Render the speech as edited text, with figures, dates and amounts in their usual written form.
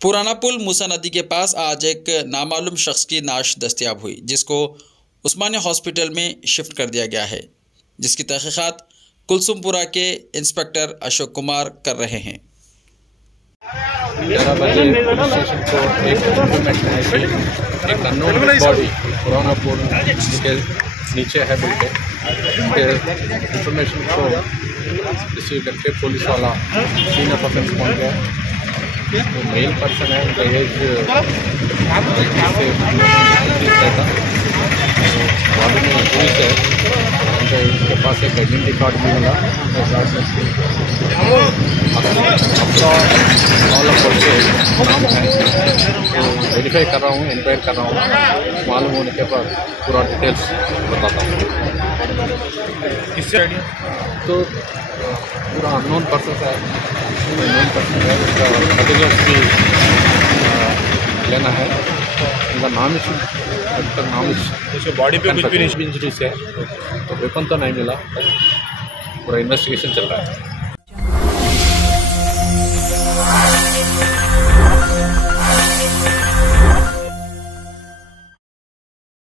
पुराना पुल मूसा नदी के पास आज एक नामालूम शख्स की नाश दस्तयाब हुई, जिसको उस्मानिया हॉस्पिटल में शिफ्ट कर दिया गया है, जिसकी तहकीकात कुलसुमपुरा के इंस्पेक्टर अशोक कुमार कर रहे हैं। 11 बजे पुलिस स्टेशन को एक इन्फॉर्मेशन आई कि एक अननोन बॉडी पुराना पुल के नीचे है बिल के इंफॉर्मेशन को रिसीव करके पुलिस वाला सीन ऑफ ऑफेंस पहुँच गया। तो मेल पर्सन है, उनका एज बॉडी में पुलिस है, उनके पास एक आइडेंटिटी कार्ड भी मिला। नाम है, तो वेरीफाई कर रहा हूँ, इंक्वायर कर रहा हूँ, मालूम होने के बाद पूरा डिटेल्स बताता हूँ। किससे आइडिया? तो पूरा अननोन पर्सन है, उसका मटेरियल्स भी लेना है। उनका नाम अभी तक नाम उसके बॉडी पे कुछ भी नहीं इंजरी से, तो वेपन तो नहीं मिला, पूरा इन्वेस्टिगेशन चल रहा है।